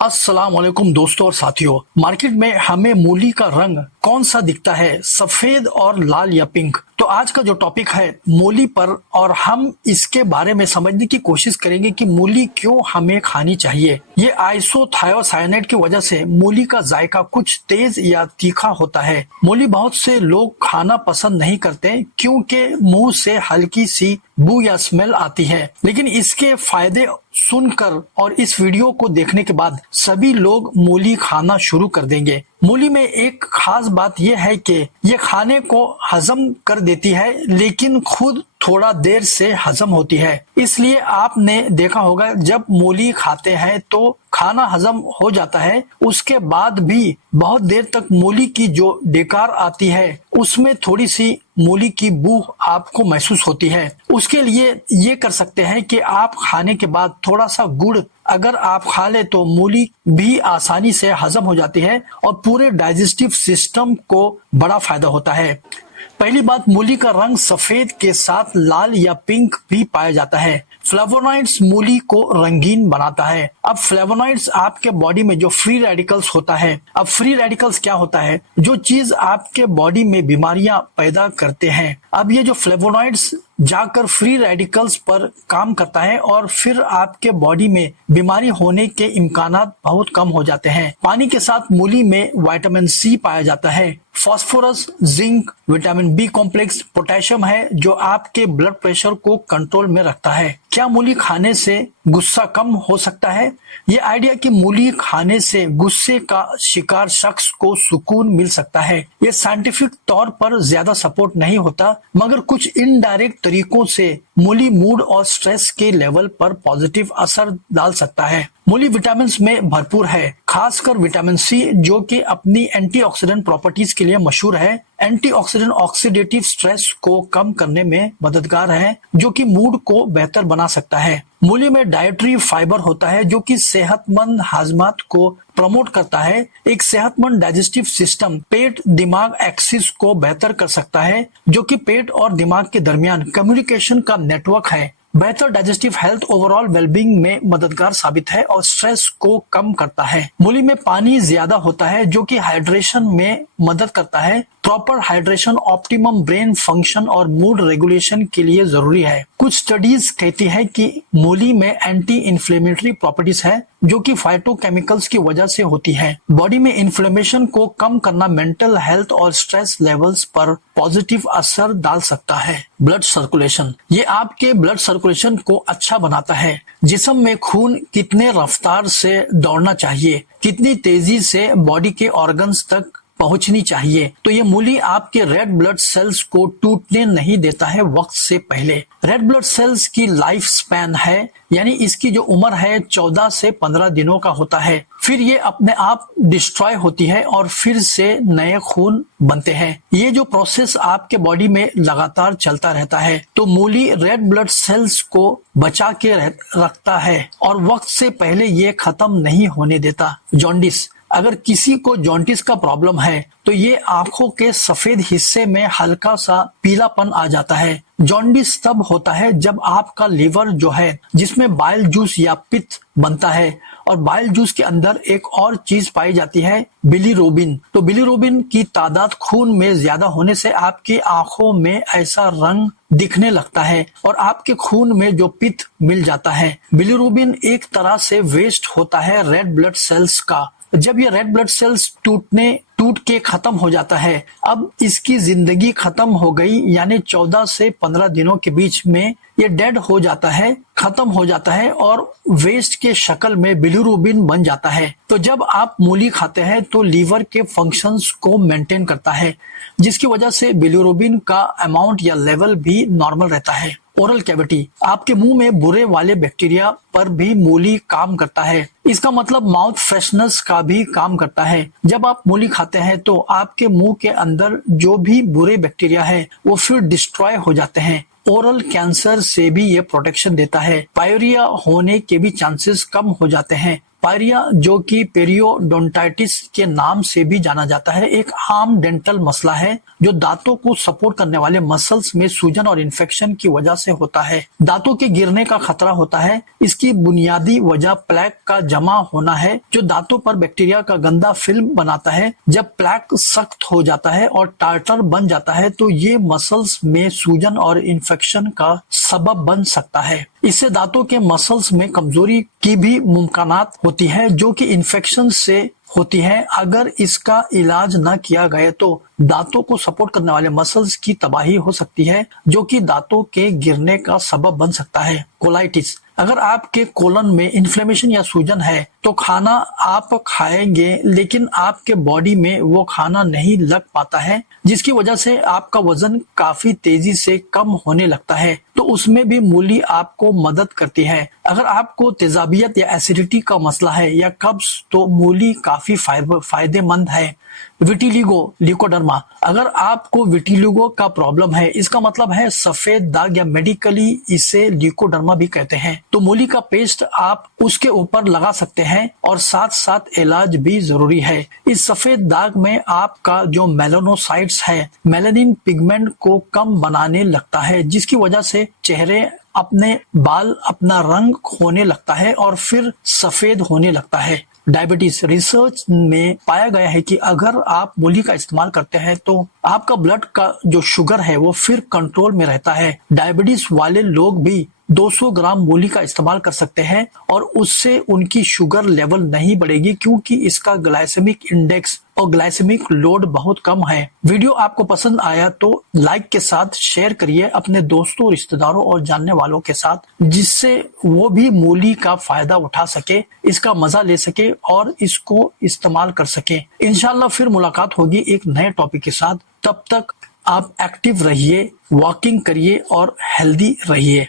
अस्सलाम वालेकुम दोस्तों और साथियों। मार्केट में हमें मूली का रंग कौन सा दिखता है, सफेद और लाल या पिंक? तो आज का जो टॉपिक है मूली पर, और हम इसके बारे में समझने की कोशिश करेंगे कि मूली क्यों हमें खानी चाहिए। ये आइसोथायोसाइनेट की वजह से मूली का जायका कुछ तेज या तीखा होता है। मूली बहुत से लोग खाना पसंद नहीं करते क्योंकि मुंह से हल्की सी बू या स्मेल आती है, लेकिन इसके फायदे सुनकर और इस वीडियो को देखने के बाद सभी लोग मूली खाना शुरू कर देंगे। मूली में एक खास बात यह है कि ये खाने को हजम कर देती है, लेकिन खुद थोड़ा देर से हजम होती है। इसलिए आपने देखा होगा जब मूली खाते हैं तो खाना हजम हो जाता है, उसके बाद भी बहुत देर तक मूली की जो डेकार आती है उसमें थोड़ी सी मूली की बू आपको महसूस होती है। उसके लिए ये कर सकते हैं कि आप खाने के बाद थोड़ा सा गुड़ अगर आप खा ले तो मूली भी आसानी से हजम हो जाती है और पूरे डाइजेस्टिव सिस्टम को बड़ा फायदा होता है। पहली बात, मूली का रंग सफेद के साथ लाल या पिंक भी पाया जाता है। फ्लेवोनॉइड्स मूली को रंगीन बनाता है। अब फ्लेवोनॉइड्स आपके बॉडी में जो फ्री रेडिकल्स होता है, अब फ्री रेडिकल्स क्या होता है? जो चीज आपके बॉडी में बीमारियां पैदा करते हैं। अब ये जो फ्लेवोनॉइड्स जाकर फ्री रेडिकल्स पर काम करता है और फिर आपके बॉडी में बीमारी होने के इम्कानात बहुत कम हो जाते हैं। पानी के साथ मूली में विटामिन सी पाया जाता है, phosphorus, zinc, vitamin B complex, potassium है जो आपके ब्लड प्रेशर को कंट्रोल में रखता है। क्या मूली खाने से गुस्सा कम हो सकता है? ये आइडिया कि मूली खाने से गुस्से का शिकार शख्स को सुकून मिल सकता है, ये साइंटिफिक तौर पर ज्यादा सपोर्ट नहीं होता, मगर कुछ इनडायरेक्ट तरीकों से मूली मूड और स्ट्रेस के लेवल पर पॉजिटिव असर डाल सकता है। मूली विटामिन में भरपूर है, खासकर विटामिन सी जो कि अपनी एंटीऑक्सीडेंट प्रॉपर्टीज के लिए मशहूर है। एंटीऑक्सीडेंट ऑक्सीडेटिव स्ट्रेस को कम करने में मददगार है, जो कि मूड को बेहतर बना सकता है। मूली में डाइटरी फाइबर होता है जो कि सेहतमंद हाजमात को प्रमोट करता है। एक सेहतमंद डाइजेस्टिव सिस्टम पेट दिमाग एक्सिस को बेहतर कर सकता है, जो कि पेट और दिमाग के दरमियान कम्युनिकेशन का नेटवर्क है। बेहतर डाइजेस्टिव हेल्थ ओवरऑल वेलबींग में मददगार साबित है और स्ट्रेस को कम करता है। मूली में पानी ज्यादा होता है जो कि हाइड्रेशन में मदद करता है। Proper hydration optimum brain function और मूड रेगुलेशन के लिए जरूरी है। कुछ स्टडीज कहती है कि मूली में एंटी इन्फ्लेमेटरी प्रॉपर्टीज है जो कि फाइटोकेमिकल्स की वजह से होती है। बॉडी में इन्फ्लेमेशन को कम करना मेंटल हेल्थ और स्ट्रेस लेवल्स पर पॉजिटिव असर डाल सकता है। ब्लड सर्कुलेशन, ये आपके ब्लड सर्कुलेशन को अच्छा बनाता है। जिस्म में खून कितने रफ्तार से दौड़ना चाहिए, कितनी तेजी से बॉडी के ऑर्गन्स तक पहुंचनी चाहिए, तो ये मूली आपके रेड ब्लड सेल्स को टूटने नहीं देता है वक्त से पहले। रेड ब्लड सेल्स की लाइफ स्पैन है, यानी इसकी जो उम्र है 14 से 15 दिनों का होता है। फिर ये अपने आप डिस्ट्रॉय होती है और फिर से नए खून बनते हैं। ये जो प्रोसेस आपके बॉडी में लगातार चलता रहता है। तो मूली रेड ब्लड सेल्स को बचा के रखता है और वक्त से पहले ये खत्म नहीं होने देता। जॉन्डिस, अगर किसी को जॉन्डिस का प्रॉब्लम है तो ये आंखों के सफेद हिस्से में हल्का सा पीलापन आ जाता है। जॉन्डिस तब होता है जब आपका लिवर जो है, जिसमें बाइल जूस या पित्त बनता है, और बाइल जूस के अंदर एक और चीज पाई जाती है बिलीरोबिन। तो बिलीरोबिन की तादाद खून में ज्यादा होने से आपकी आंखों में ऐसा रंग दिखने लगता है और आपके खून में जो पित्त मिल जाता है। बिलीरोबिन एक तरह से वेस्ट होता है रेड ब्लड सेल्स का। जब ये रेड ब्लड सेल्स टूट के खत्म हो जाता है, अब इसकी जिंदगी खत्म हो गई, यानी 14 से 15 दिनों के बीच में ये डेड हो जाता है, खत्म हो जाता है और वेस्ट के शक्ल में बिलीरुबिन बन जाता है। तो जब आप मूली खाते हैं तो लीवर के फंक्शंस को मेंटेन करता है, जिसकी वजह से बिलीरुबिन का अमाउंट या लेवल भी नॉर्मल रहता है। ओरल कैविटी, आपके मुंह में बुरे वाले बैक्टीरिया पर भी मूली काम करता है। इसका मतलब माउथ फ्रेशनेस का भी काम करता है। जब आप मूली खाते हैं तो आपके मुंह के अंदर जो भी बुरे बैक्टीरिया है वो फिर डिस्ट्रॉय हो जाते हैं। ओरल कैंसर से भी ये प्रोटेक्शन देता है। पायरिया होने के भी चांसेस कम हो जाते हैं। पायरिया, जो कि पेरियोडोंटाइटिस के नाम से भी जाना जाता है, एक आम डेंटल मसला है जो दांतों को सपोर्ट करने वाले मसल्स में सूजन और इन्फेक्शन की वजह से होता है। दांतों के गिरने का खतरा होता है। इसकी बुनियादी वजह प्लैक का जमा होना है, जो दांतों पर बैक्टीरिया का गंदा फिल्म बनाता है। जब प्लैक सख्त हो जाता है और टार्टर बन जाता है तो ये मसल्स में सूजन और इन्फेक्शन का सबब बन सकता है। इससे दांतों के मसल्स में कमजोरी की भी मुमकिनात होती है, जो कि इन्फेक्शन से होती है। अगर इसका इलाज न किया गया तो दांतों को सपोर्ट करने वाले मसल्स की तबाही हो सकती है, जो कि दांतों के गिरने का सबब बन सकता है। कोलाइटिस, अगर आपके कोलन में इन्फ्लेमेशन या सूजन है तो खाना आप खाएंगे लेकिन आपके बॉडी में वो खाना नहीं लग पाता है, जिसकी वजह से आपका वजन काफी तेजी से कम होने लगता है। तो उसमें भी मूली आपको मदद करती है। अगर आपको तेजाबियत या एसिडिटी का मसला है या कब्ज, तो मूली काफी फायदेमंद है। विटिलिगो ल्यूकोडर्मा, अगर आपको विटिलिगो का प्रॉब्लम है, इसका मतलब है सफेद दाग, या मेडिकली इसे ल्यूकोडर्मा भी कहते हैं, तो मूली का पेस्ट आप उसके ऊपर लगा सकते हैं और साथ साथ इलाज भी जरूरी है। इस सफेद दाग में आपका जो मेलानोसाइट्स है, मेलानिन पिगमेंट को कम बनाने लगता है, जिसकी वजह से चेहरे अपने बाल अपना रंग खोने लगता है और फिर सफेद होने लगता है। डायबिटीज, रिसर्च में पाया गया है कि अगर आप मूली का इस्तेमाल करते हैं तो आपका ब्लड का जो शुगर है वो फिर कंट्रोल में रहता है। डायबिटीज वाले लोग भी 200 ग्राम मूली का इस्तेमाल कर सकते हैं और उससे उनकी शुगर लेवल नहीं बढ़ेगी, क्योंकि इसका ग्लाइसेमिक इंडेक्स और ग्लाइसेमिक लोड बहुत कम है। वीडियो आपको पसंद आया तो लाइक के साथ शेयर करिए अपने दोस्तों, रिश्तेदारों और जानने वालों के साथ, जिससे वो भी मूली का फायदा उठा सके, इसका मजा ले सके और इसको इस्तेमाल कर सके। इंशाल्लाह फिर मुलाकात होगी एक नए टॉपिक के साथ। तब तक आप एक्टिव रहिए, वॉकिंग करिए और हेल्दी रहिए।